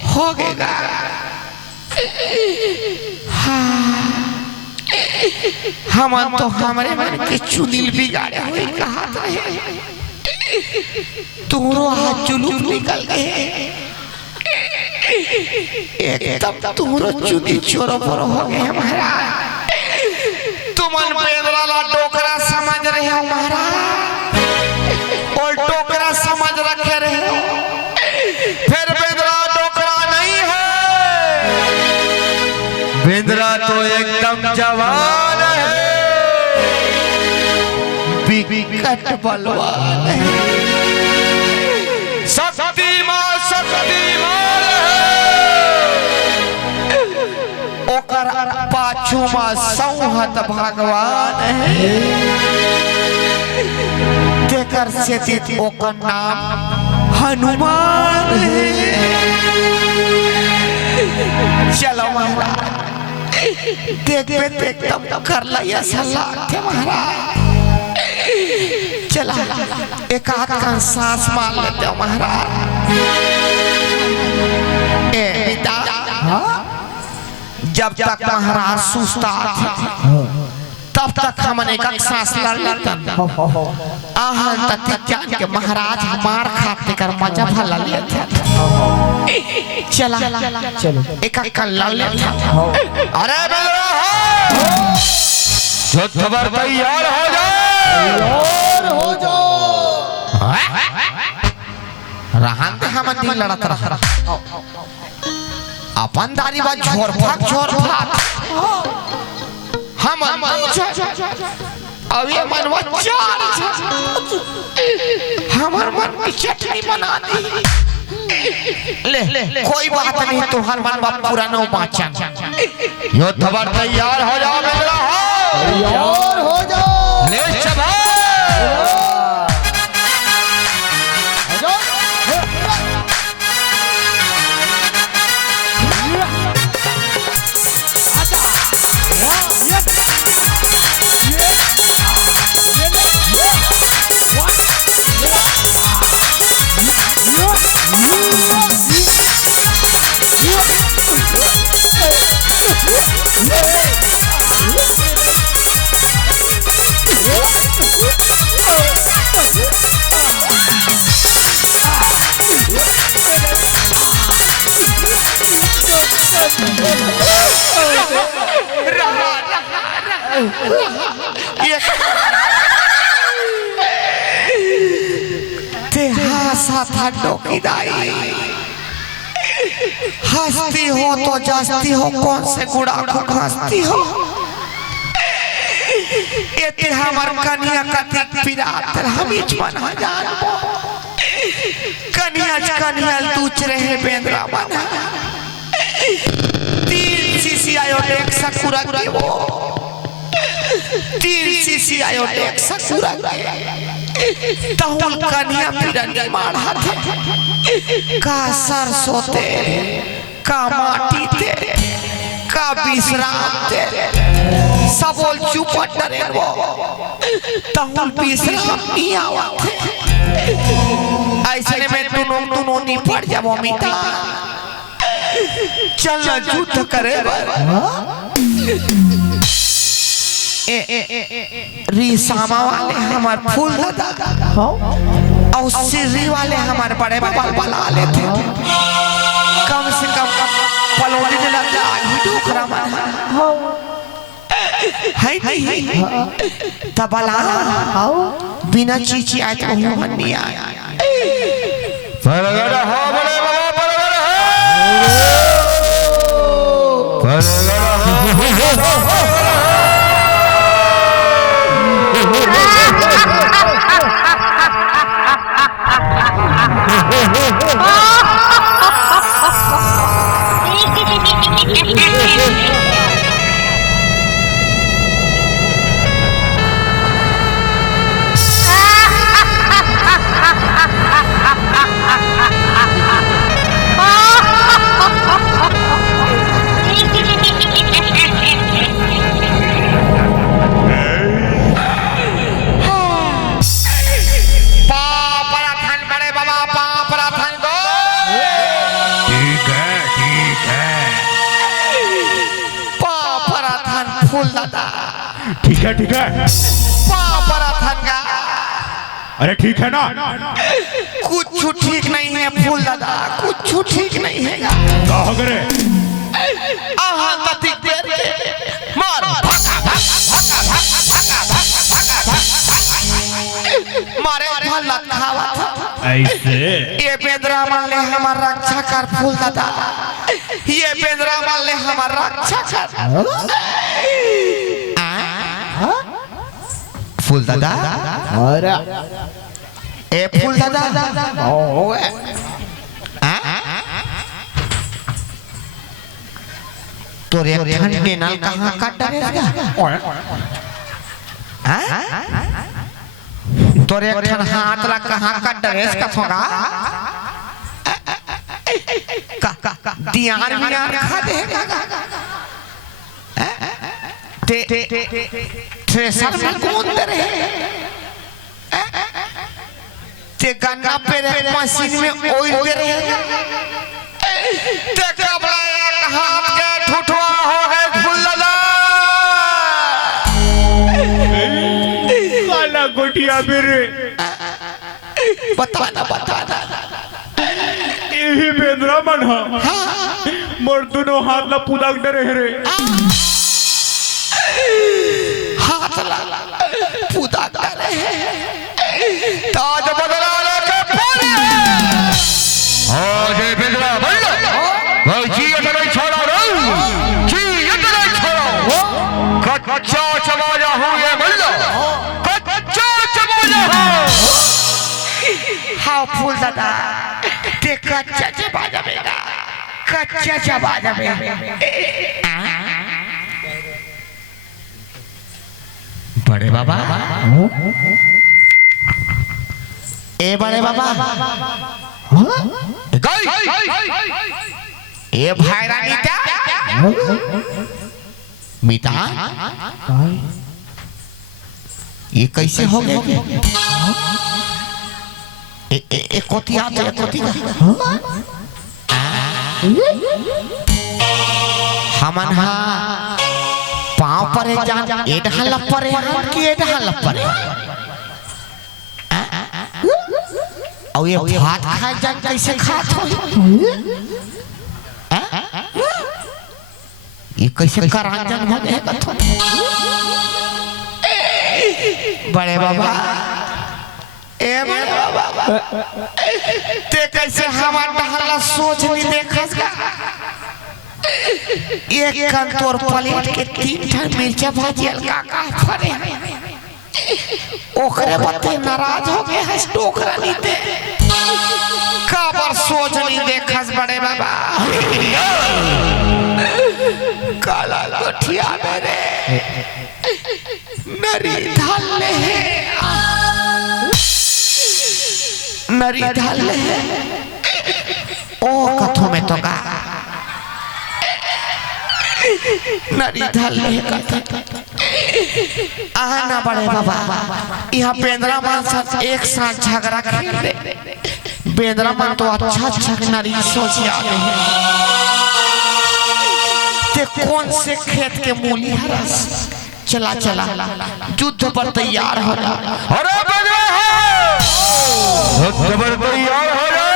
हो गएगा। हाँ, हम तो हमारे मन के चुनिल बिगाड़े हुए कहा रहे, तुम्हारो हाथ जुलूम निकल गए, एकदम तुम्हारो चुनी चोरो बोरो हो गए महाराज। तुमन बेदराला डोकरा समझ रहे हो महाराज, और डोकरा समझ रखे रहे हो, फिर बेदरा डोकरा नहीं है। बेंद्रा तो एकदम जवान है, विकट बलवान है, शक्तिमान शक्तिमान है। ओकर पाछू में संहत भगवान है, तेकर से ओकर नाम हनुमान है। चलो महाराज, देखबे तो एकदम कर लिया सलाह थे महाराज। चला एक आध का सांस मार लेते हो महाराज। ए पिता, जब तक महाराज सुस्ता थे तब तक हमने एक सांस लड़ लेते, आहन तक जान के महाराज मार खाते कर मजा भला लेते। चला चलो एक का लड़ लेते। अरे बेंद्रा जो खबर तैयार हो जाए, रहन दे हम दिन लड़त रहा, अपन दारी बा झोर फाक हम अब ये मनवा चार हमार मन की चटनी बना दी। ले कोई बात नहीं, तो हर मनवा पूरा नो बाचा। यो खबर तैयार हो जाओ बेंद्रा, तैयार हो जाओ। ले चबा था डोकीदाई, हंसती हो तो जस्ती हो, कौन से गुड़ा को हंसती हो। ये हमार कन्या कति पिरात हम बना जान कन्या तूच रहे बेंद्रा बना। तीन सीसी आयो देख सकुरा के वो, तीन सीसी आयो देख सकुरा के तहुल कन्या पिरनी मारा थे, का सरसों तेरे, का माटी तेरे, का विश्राम तेरे, सबोल चुपट डरे वो तहुल विश्राम नहीं आवा थे। ऐसे में दोनों नहीं पड़ जाओ मिता, चलना युद्ध करे। रिसामा वाले हमार फूल दादा और सिर्री वाले हमारे बड़े बाबा बना लेते थे। कम से कम पलोनी में लग जाए डोकरा मन है नहीं तबला बिना चीची आए तो हुआ नहीं आया। परगड़ा हो बड़े बाबा, परगड़ा हो। फूल दादा ठीक है पापरा थनगा अरे ठीक है ना कुछ ठीक नहीं है फूल दादा कुछ ठीक नहीं है कहो करे आहा ततिक देर के मार भगा मारे भला खावा था ऐसे ये बेदरा मान ले हमारा रक्षा कर फूल दादा ये बेदरा मान ले हमारा रक्षा कर फूल दादा और ए फूल दादा तोरे ठंडे नल कहाँ काट डरेगा तोरे ठन हाथ ला कहाँ काट डरेस का थोड़ा दियार मियार खा देगा ते थ्रेसर में कौन दे रहे ते गन्ना पे मशीन में ऑयल दे रहे ते कबला एक हाथ के ठुठवा हो है फुल्लला काला गोटिया मेरे बताना यही बेंद्रा मन मोर दोनों हाथ ला पुदाक डरे रे हाथ ला पूदा करे ताज बदला लेके पूरे आज ये बिंद्रा बल्ला भाई जी ये नहीं छोड़ा रो जी ये नहीं छोड़ा कच्चा चबाया हूँ ये बल्ला कच्चा चबाया हूँ हाँ फूल दादा ते कच्चा चबा जाएगा कच्चा चबा जाएगा बड़े बाबा ए बड़े बाबा गई ए भाईरा मीता ये कैसे हो गए कोती आते कोती हमन हा पाँव पर जान एड हल्ला पर कि एड हल्ला पर और ये भात खाए जान कैसे खात हो ये कैसे करांजन हो गए बड़े बाबा ए बड़े बाबा ते कैसे हमार डहला सोच नहीं देखस का एक कंतोर प्लेट के 3 ठन मिर्चा भाजी हल्का का फरे ओकरे बते नाराज हो गए है टोकरा नहीं दे काबर सोच नहीं देखस बड़े बाबा काला गोठिया मेरे नरी धाले नरी धाले ओ कथों में तो का नरी धाले आना बड़े बाबा यहाँ बेंद्रा मान साथ एक साथ झगड़ा खेल दे बेंद्रा मान तो अच्छा नरी सोच आते हैं ते कौन से खेत के मूली हरस चला युद्ध पर तैयार हो रहा अरे बेंद्रा युद्ध पर तैयार हो रहा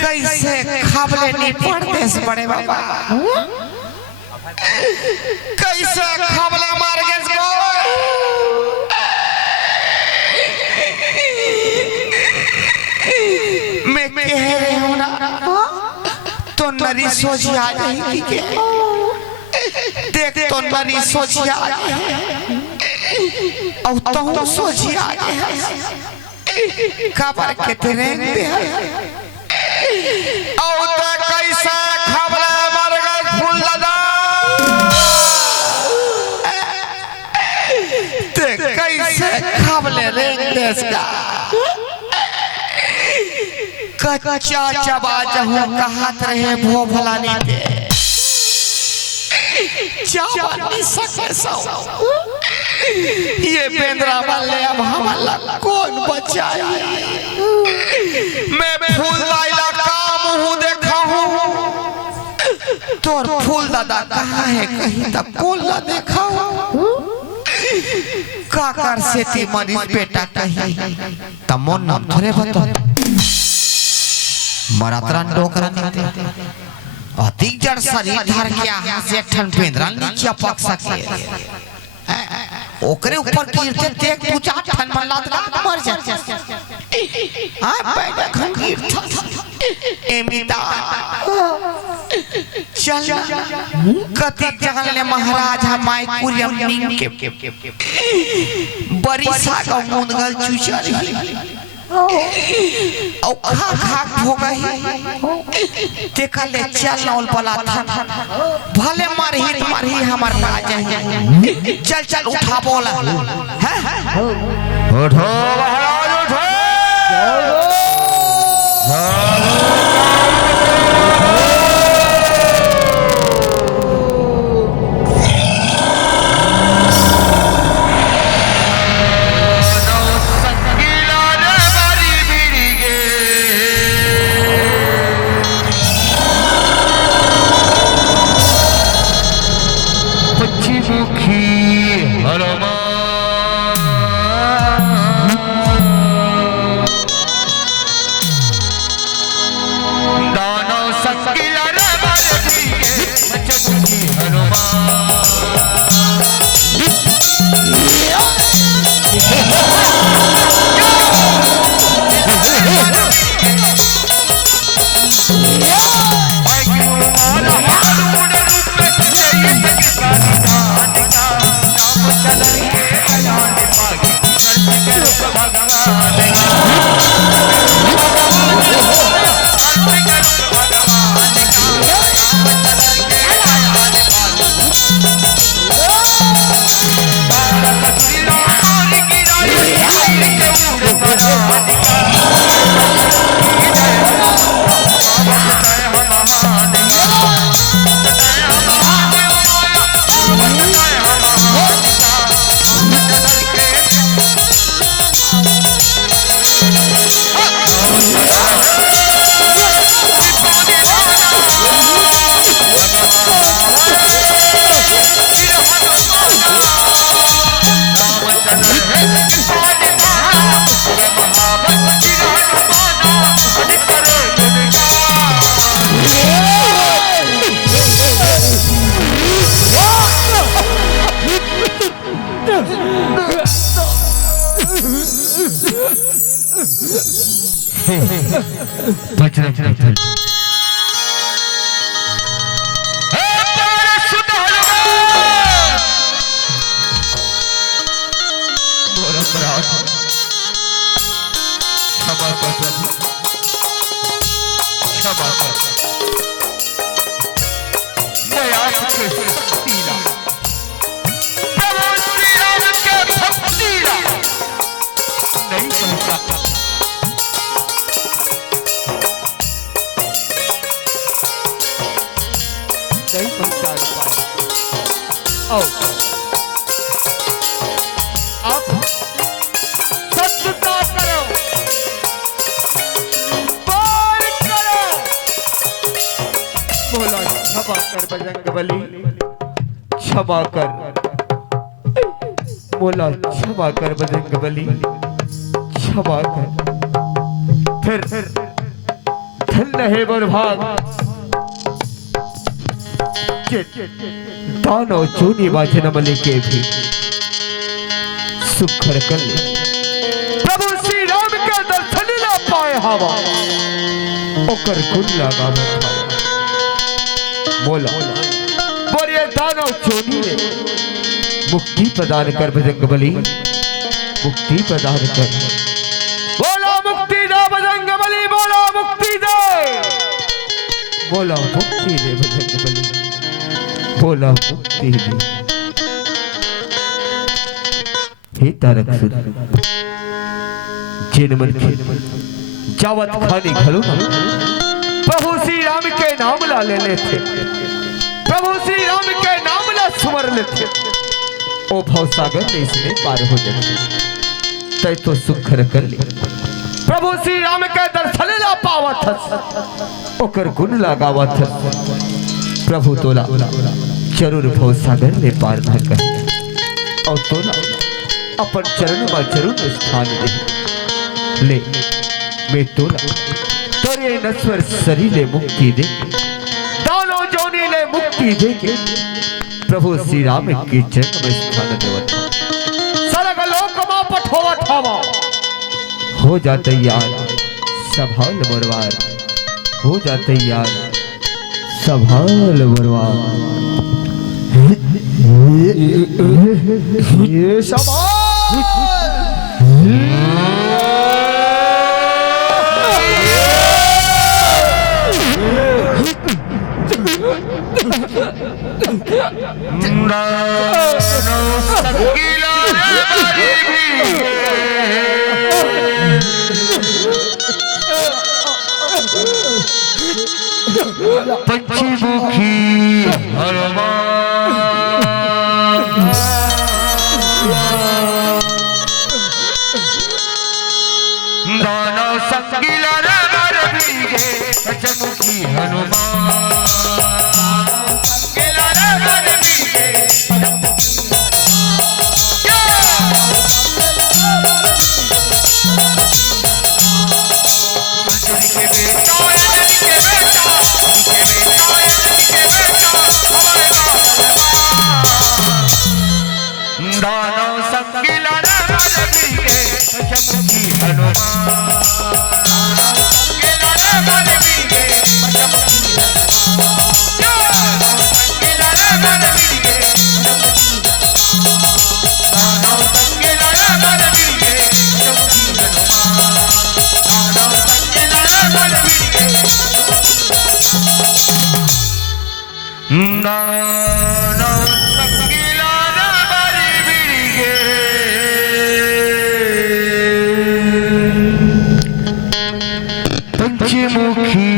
कैसे खाबले नहीं पड़ते से बड़े बाबा कैसे खाबला मार गए इसको मैं कह रही हूँ ना तो नरी सोच आ जाएगी के देख तो नरी सोच आ जाए और तो सोच आ जाए खबर के तेरे और तो कैसा खबला मर गए फूल लदा ते कैसे खबले रे देश का कच्चा चबा जहूं कहत रहे भो भलानी ते चाबा नहीं सके सौ ये बेंद्रा वाले अब हमारा कौन बचाया मैं फूल लाइला काम हूँ देखा हूँ तोर फूल दादा कहाँ है कहीं तक फूल ला देखा हूँ काकर से ती मरीज बेटा कहीं तमोन नाम थोड़े बतो मरातरन डोकरा नहीं अधिक जड़ शरीर धर के यहाँ से ठन पेंद्रा नीचे पक सके ओकरे ऊपर गिरते देख तू जा ठन मन लात मर जा हां पैदा खन गिरता एमिता चल कति जगन ले महाराज हमाय कुरियम नीम के बड़ी सागा मुंदगल चुचरी औ खा खा हो गई देखा ले चल नौल पला था भले मारही हमार ना जाए चल चल उठा बोला हैं उठो महाराज उठो क्षमा कर बजरंगबली, क्षमा कर। बोला क्षमा कर बजरंगबली, क्षमा कर। फिर धन्य है बर्भाग दानव चूनी बाजन मले के भी सुखर कर ले। प्रभु श्री राम के दर्शन ना पाए हवा ओकर गुण लगा बैठा। बोला बोलिए दानव चोरी ने मुक्ति प्रदान कर बजरंगबली, मुक्ति प्रदान कर। बोला मुक्ति दे बजरंगबली, बोला मुक्ति दे, बोला मुक्ति दे बजरंगबली, बोला मुक्ति दे। हे तारक सुर जिन मन के जावत खानी खलो ना प्रभु श्री राम के नाम ला ले थे, प्रभु श्री राम के नाम ला सुमर लेते ओ भव सागर ने इसमें पार हो जाते तय तो सुखर कर ले। प्रभु श्री राम के दर्शन ला पावत ओकर गुण लगावत प्रभु तोला जरूर भव सागर ने पार न कर और तोला अपन चरण में जरूर स्थान ले मैं तोला तोरे नश्वर शरीर ले मुक्ति दे, दानव जोनी ले मुक्ति दे के प्रभु श्री राम की चरण में स्थान देवत सरग लोक मा पठोवा ठावा हो जाते यार संभाल बरवार, हो जाते यार संभाल बरवार। ये पंचमुखी हनुमान दानव संगीला नगर भीगे पंचमुखी हनुमान संगीला नगर भीगे दानव संगीला नगर भीगे पंचमुखी हनुमान संगीला नगर भीगे पंचमुखी हनुमान संगीला नगर भीगे दानव संगीला नगर भीगे पंचमुखी हनुमान दानव संगीला नगर भीगे दानव संगीला नगर भीगे पंचमुखी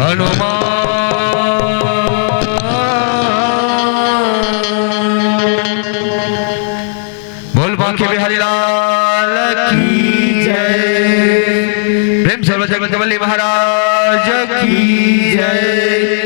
हनुमान। बोल बांके बिहारी लाल की जय, प्रेम सर्वजगत महाराज की जय।